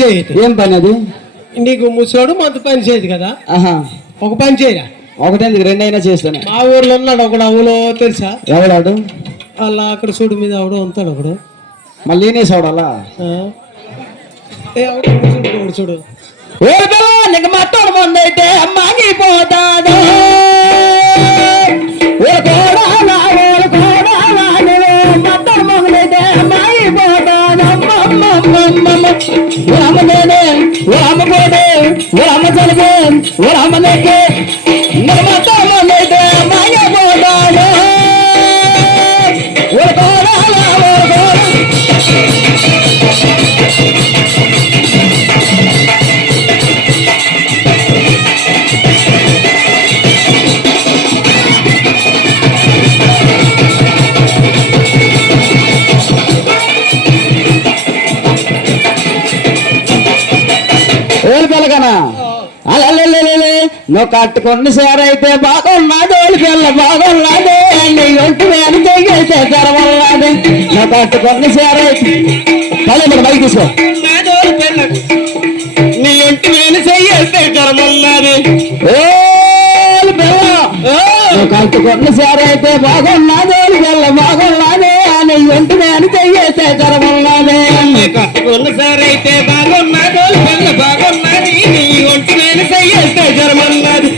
చేయదు. ఏం పని అది? నీకు ముసోడు మందు పని చేయదు కదా. ఒక పని చేయరా? ఒకటేందుకు రెండైనా చేస్తాను. మా ఊర్లో ఉన్నాడు ఒకడు, అవులో తెలుసా? ఎవడాడు? అలా అక్కడ చూడు మీద అవడు ఉంటాడు ఒకడు. మళ్ళీ నేసాడు అలా చూడు. నీకు మొత్తం ముందైతే అమ్మాగిపోతాను. మొత్తం ముందైతే అమ్మాగిపోతాను. అమ్మనే అమ్మకోడే అమ్మ చదివే అమ్మనే మొత్తం ముందైతే అమ్మాగిపోతాను. నువ్వు కట్టుకున్న సారైతే బాగున్నది, పిల్ల బాగున్నది, నీ ఒంటి మీద చెయ్యితే తెరవన్నది. నువ్వు కట్టుకున్న సారైతే మన బయట తీసుకో. నీ ఒంటి మీద చెయ్యితే తెరవన్నది. నువ్వు కట్టుకున్న సారైతే బాగున్నది, పిల్ల బాగున్నది, నీ ఒంటి మీద చెయ్యితే తెరవన్నది. కట్టుకున్న సారైతే బాగున్నది, పిల్ల బాగున్నది, నీ ఒంటి మీద చెయ్యితే తెరవన్నది.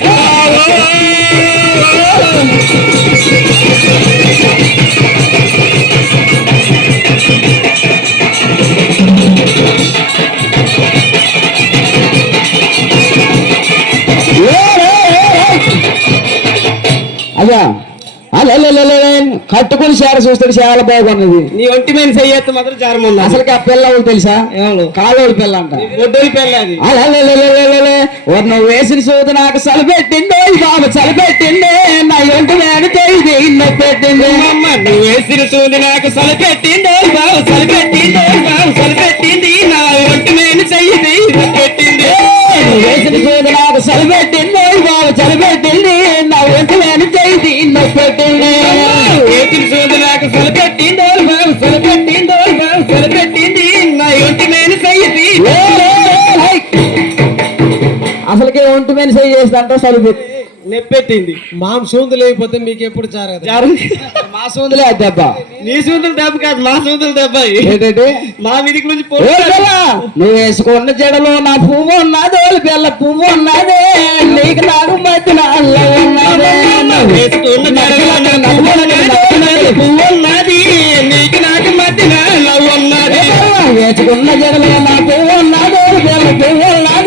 అయ్యా కట్టుకుని చీర చూస్తే చాలా బాగున్నది. నీ ఒంటి మీద చెయ్యొచ్చు మాత్రం చారం ఉంది. అసలుకి ఆ పిల్ల తెలుసా? కాలోడి పిల్ల అంట, ఒడ్డోడి పిల్ల. అది నువ్వు వేసిన చూదు నాకు చలిపెట్టిందో బాబు చలిపెట్టిందే, నా ఒంటి మీద పెట్టింది. నువ్వు వేసిన చూదు నాకు చలిపెట్టిందో బాబు చలిపెట్టిందో బాబు చలిపెట్టింది, నా ఒంటి మీద చెయ్యి పెట్టింది. నువ్వు వేసిన చూదు నాకు చలిపెట్టిందో బాబు చలిపెట్టింది, నా ఒంటి మీద చెయ్యి పెట్టింది. వేసిన చూదు నాకు చలిపెట్టిందో బాబు చలిపెట్టిందో బాబు చలిపెట్టింది, నా ఒంటి మీద చెయ్యి. అసలుకే ఒంటి మీద చెయ్యి చేస్తా చలిపెట్టి నెప్పెట్టింది. మా సూందు లేకపోతే మీకు ఎప్పుడు జరగదు. మా సూందులే అది దెబ్బ. నీ సూందులు దెబ్బ కాదు, మా సూందులు దెబ్బ. ఏంటంటే మా వీధికి నుంచి నువ్వు వేసుకున్న జడలో నా పువ్వు ఉన్నదో పిల్ల పువ్వు ఉన్నదే, నీకు నాకు మధ్యన వేసుకున్న జడలో నా పువ్వు ఉన్నది, నీకు నాకు మధ్యన ఉన్నది. వేసుకున్న జడలో నా పువ్వు ఉన్నదో పిల్ల పువ్వు ఉన్నది,